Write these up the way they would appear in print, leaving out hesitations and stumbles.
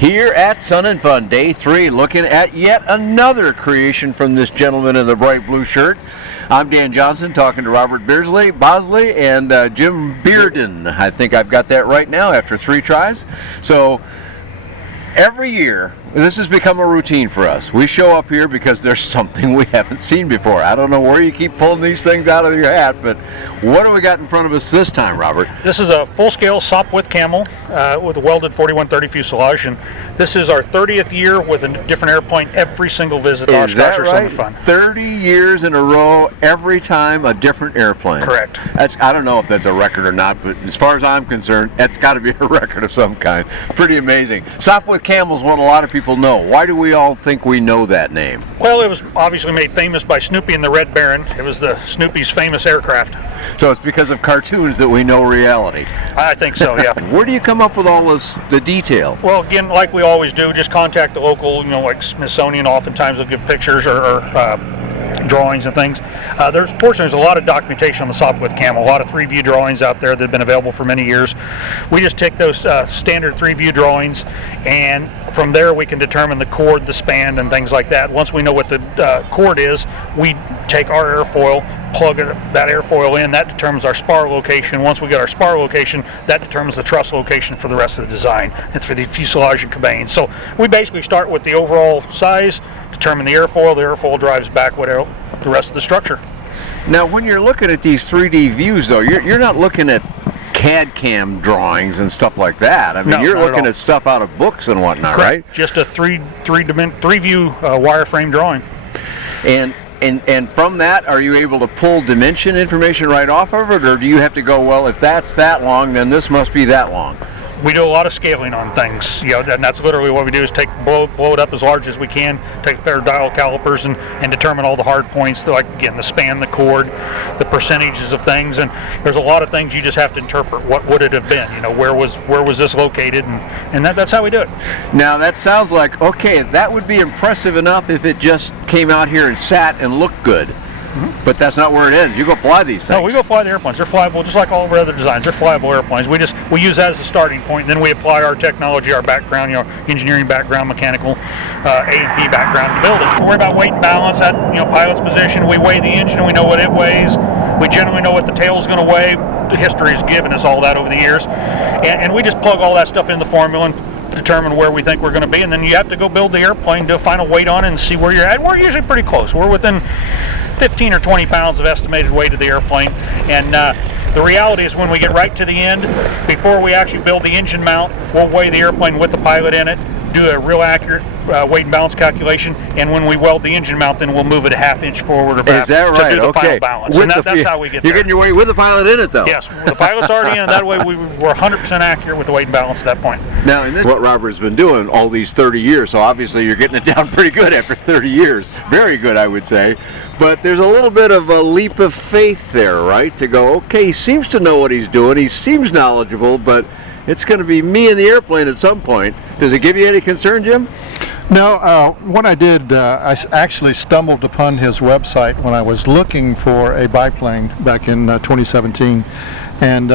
Here at Sun and Fun, Day 3, looking at yet another creation from this gentleman in the bright blue shirt. I'm Dan Johnson, talking to Robert Bosley, and Jim Bearden. I think I've got that right now after 3 tries. So every year, this has become a routine for us. We show up here because there's something we haven't seen before. I don't know where you keep pulling these things out of your hat, but what do we got in front of us this time, Robert? This is a full-scale Sopwith Camel with a welded 4130 fuselage, and this is our 30th year with a different airplane every single visit to Oshkosh or Sun and Fun. 30 years in a row, every time a different airplane. Correct. I don't know if that's a record or not, but as far as I'm concerned, that's got to be a record of some kind. Pretty amazing. Sopwith Camel is what a lot of people know. Why do we all think we know that name? Well, it was obviously made famous by Snoopy and the Red Baron. It was the Snoopy's famous aircraft. So it's because of cartoons that we know reality. I think so, yeah. Where do you come up with all the detail? Well, again, like we always do, just contact the local, like Smithsonian. Oftentimes they'll give pictures or drawings and things. Fortunately, there's a lot of documentation on the Sopwith Camel, a lot of 3-view drawings out there that have been available for many years. We just take those standard 3-view drawings, and from there we can determine the chord, the span, and things like that. Once we know what the chord is, we take our airfoil, plug that airfoil in, that determines our spar location. Once we get our spar location, that determines the truss location for the rest of the design. It's for the fuselage and cabane. So we basically start with the overall size, determine the airfoil drives back the rest of the structure. Now, when you're looking at these 3D views, though, you're not looking at CAD/CAM drawings and stuff like that. I mean, no, you're looking at stuff out of books and whatnot, correct. Right? Just a three-view wireframe drawing. And from that, are you able to pull dimension information right off of it, or do you have to go, well, if that's that long, then this must be that long? We do a lot of scaling on things, and that's literally what we do is blow it up as large as we can, take a pair of dial calipers and determine all the hard points, like, again, the span, the chord, the percentages of things, and there's a lot of things you just have to interpret. What would it have been? Where was this located? And that's how we do it. Now, that sounds like, okay, that would be impressive enough if it just came out here and sat and looked good. Mm-hmm. But that's not where it ends. You go fly these things. No, we go fly the airplanes. They're flyable, just like all of our other designs. They're flyable airplanes. We use that as a starting point, and then we apply our technology, our background, engineering background, mechanical, A&P background to build it. Don't worry about weight and balance. That pilot's position. We weigh the engine. We know what it weighs. We generally know what the tail's going to weigh. The history has given us all that over the years, and we just plug all that stuff in the formula and determine where we think we're going to be, and then you have to go build the airplane, do a final weight on it, and see where you're at. We're usually pretty close. We're within 15 or 20 pounds of estimated weight of the airplane, and the reality is when we get right to the end, before we actually build the engine mount, we'll weigh the airplane with the pilot in it, do a real accurate weight and balance calculation, and when we weld the engine mount, then we'll move it a ½ inch forward or back to do the final balance. And that's how we get there. You're getting your weight with the pilot in it, though. Yes, the pilot's already in it. That way we're 100% accurate with the weight and balance at that point. Now, and this is what Robert's been doing all these 30 years, so obviously you're getting it down pretty good after 30 years. Very good, I would say. But there's a little bit of a leap of faith there, right? To go, okay, he seems to know what he's doing, he seems knowledgeable, but it's going to be me in the airplane at some point. Does it give you any concern, Jim? No, what I did, I actually stumbled upon his website when I was looking for a biplane back in 2017. And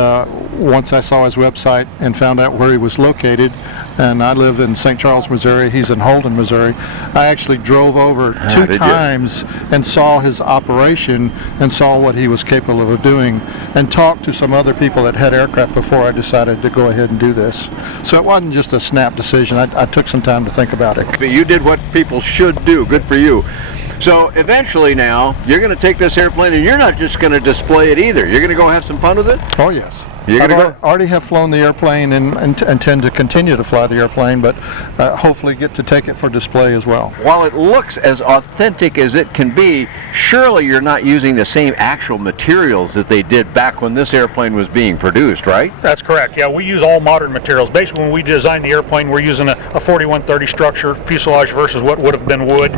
once I saw his website and found out where he was located, and I live in St. Charles, Missouri, he's in Holden, Missouri, I actually drove over 2 times and saw his operation and saw what he was capable of doing, and talked to some other people that had aircraft before I decided to go ahead and do this. So it wasn't just a snap decision. I took some time to think about it. But you did what people should do. Good for you. So eventually now, you're going to take this airplane and you're not just going to display it either. You're going to go have some fun with it? Oh, yes. You're going to already have flown the airplane and intend to continue to fly the airplane, but hopefully get to take it for display as well. While it looks as authentic as it can be, surely you're not using the same actual materials that they did back when this airplane was being produced, right? That's correct. Yeah, we use all modern materials. Basically, when we designed the airplane, we're using a 4130 structure, fuselage versus what would have been wood.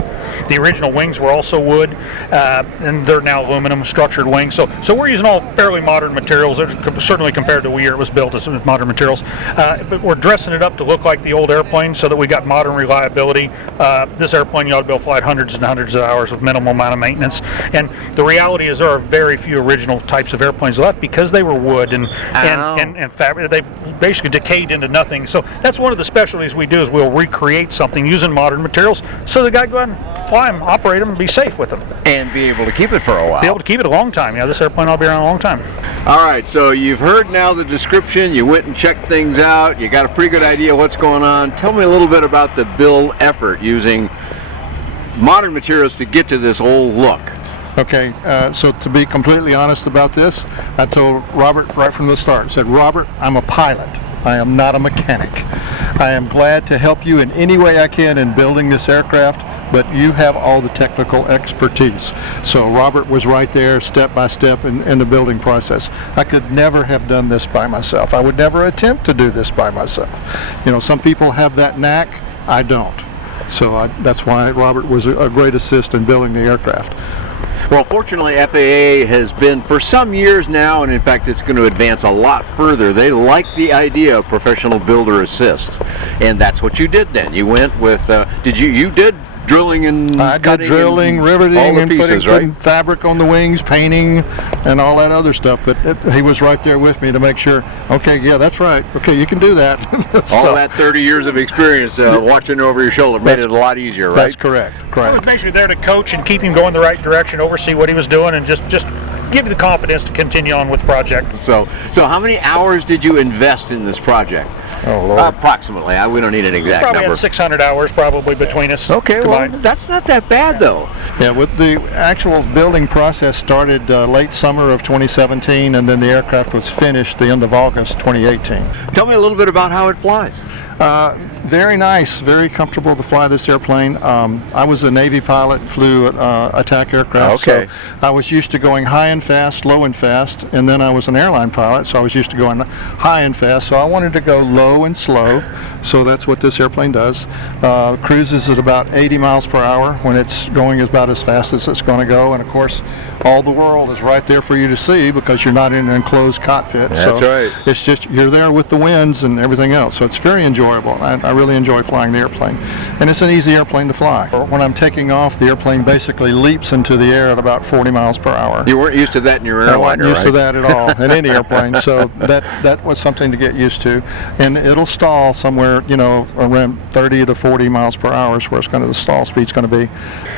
The original wings were also wood, and they're now aluminum structured wings. So we're using all fairly modern materials. Certainly compared to the year it was built as modern materials. But we're dressing it up to look like the old airplane so that we got modern reliability. This airplane you ought to be able to fly hundreds and hundreds of hours with minimal amount of maintenance. And the reality is there are very few original types of airplanes left because they were wood and fabric. They've basically decayed into nothing. So that's one of the specialties we do, is we'll recreate something using modern materials so the guy go out and fly them, operate them, and be safe with them. And be able to keep it for a while. Be able to keep it a long time. Yeah, this airplane will be around a long time. All right, so you've heard now the description, you went and checked things out, you got a pretty good idea what's going on. Tell me a little bit about the build effort using modern materials to get to this old look. Okay, so to be completely honest about this, I told Robert right from the start, I said, Robert, I'm a pilot. I am not a mechanic. I am glad to help you in any way I can in building this aircraft, but you have all the technical expertise. So Robert was right there step by step in the building process. I could never have done this by myself. I would never attempt to do this by myself. You know, some people have that knack, I don't. So that's why Robert was a great assist in building the aircraft. Well, fortunately, FAA has been for some years now, and in fact it's going to advance a lot further. They like the idea of professional builder assist, and that's what you did then. You went with, you did drilling and I cutting, did drilling, riveting, all the and pieces, putting right? fabric on the wings, painting, and all that other stuff. But he was right there with me to make sure, okay, yeah, that's right. Okay, you can do that. All that 30 years of experience watching over your shoulder made it a lot easier, right? That's correct. I was basically there to coach and keep him going the right direction, oversee what he was doing, and just give you the confidence to continue on with the project. So how many hours did you invest in this project? Oh, Lord. Approximately. We don't need an exact Probably number. had 600 hours probably between us. Okay, well, combined. that's not that bad though. Yeah, with the actual building process started late summer of 2017, and then the aircraft was finished the end of August 2018. Tell me a little bit about how it flies. Very nice, very comfortable to fly this airplane. I was a Navy pilot, flew attack aircraft, Okay. so I was used to going high and fast, low and fast, and then I was an airline pilot, so I was used to going high and fast, so I wanted to go low and slow, so that's what this airplane does. Cruises at about 80 miles per hour when it's going about as fast as it's going to go, and of course all the world is right there for you to see because you're not in an enclosed cockpit. That's right. It's just you're there with the winds and everything else, so it's very enjoyable. I really enjoy flying the airplane, and it's an easy airplane to fly. When I'm taking off, the airplane basically leaps into the air at about 40 miles per hour. You weren't used to that in your I wasn't airliner, used to right? that at all in any airplane, so that was something to get used to. And it'll stall somewhere, around 30 to 40 miles per hour is where the stall speed's going to be.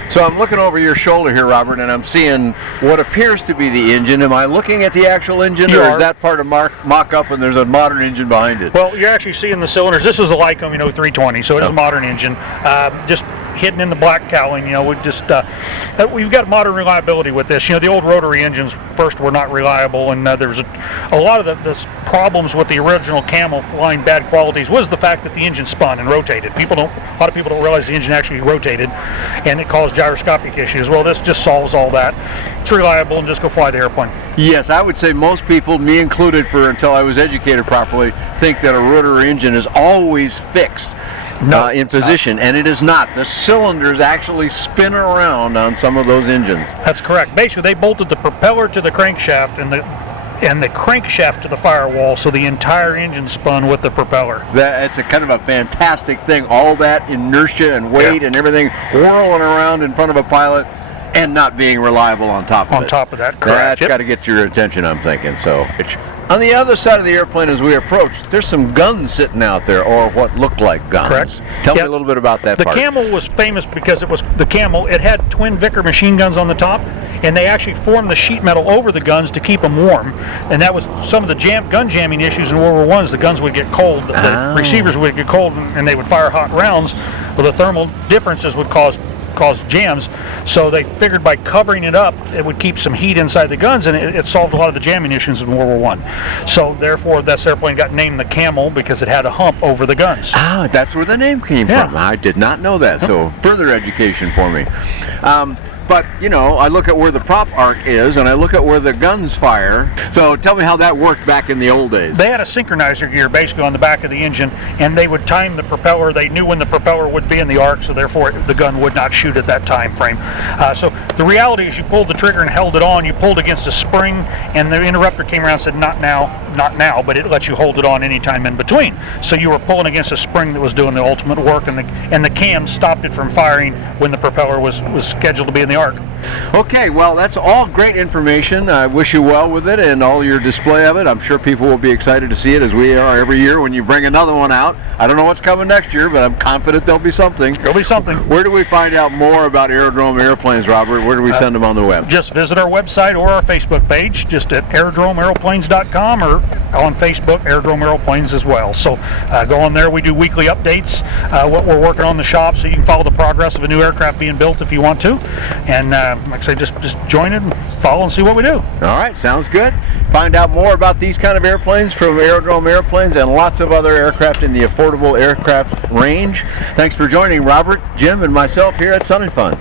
So I'm looking over your shoulder here, Robert, and I'm seeing what appears to be the engine. Am I looking at the actual engine, You or are. is that part of mock-up and there's a modern engine behind it? Well, you're actually seeing the cylinders. This is a Lycom, 320, so it is a modern engine. Just hidden in the black cowling, we've got modern reliability with this. The old rotary engines first were not reliable, and there was a lot of the problems with the original Camel flying bad qualities was the fact that the engine spun and rotated. A lot of people don't realize the engine actually rotated, and it caused gyroscopic issues. Well, this just solves all that. It's reliable, and just go fly the airplane. Yes, I would say most people, me included, until I was educated properly, think that a rotary engine is always fixed. In position, and it is not. The cylinders actually spin around on some of those engines. That's correct. Basically, they bolted the propeller to the crankshaft and the crankshaft to the firewall, so the entire engine spun with the propeller. It's a kind of a fantastic thing. All that inertia and weight and everything whirling around in front of a pilot, and not being reliable on top of it. On top of that, That's correct. got to get your attention, I'm thinking. So, on the other side of the airplane as we approach, there's some guns sitting out there, or what looked like guns. Correct. Tell me a little bit about that The part. Camel was famous because it was the Camel. It had twin Vickers machine guns on the top, and they actually formed the sheet metal over the guns to keep them warm. And that was some of the gun jamming issues in World War I. The guns would get cold, the receivers would get cold, and they would fire hot rounds. Well, the thermal differences would cause jams, so they figured by covering it up it would keep some heat inside the guns, and it solved a lot of the jamming issues in World War I. So therefore this airplane got named the Camel because it had a hump over the guns. That's where the name came from. I did not know that, so further education for me. But, I look at where the prop arc is, and I look at where the guns fire. So tell me how that worked back in the old days. They had a synchronizer gear basically on the back of the engine, and they would time the propeller. They knew when the propeller would be in the arc, so therefore the gun would not shoot at that time frame. So the reality is you pulled the trigger and held it on, you pulled against a spring, and the interrupter came around and said, not now, but it lets you hold it on any time in between. So you were pulling against a spring that was doing the ultimate work, and the cam stopped it from firing when the propeller was scheduled to be in the arc. Okay, well, that's all great information. I wish you well with it and all your display of it. I'm sure people will be excited to see it, as we are every year when you bring another one out. I don't know what's coming next year, but I'm confident there'll be something. There'll be something. Where do we find out more about Airdrome Aeroplanes, Robert? Where do we send them on the web? Just visit our website or our Facebook page, just at airdromeaeroplanes.com, or on Facebook, Airdrome Aeroplanes as well. So go on there. We do weekly updates, what we're working on in the shop, so you can follow the progress of a new aircraft being built if you want to. And like I say, just join it and follow and see what we do. All right, sounds good. Find out more about these kind of airplanes from Airdrome Aeroplanes and lots of other aircraft in the affordable aircraft range. Thanks for joining Robert, Jim, and myself here at Sun and Fun.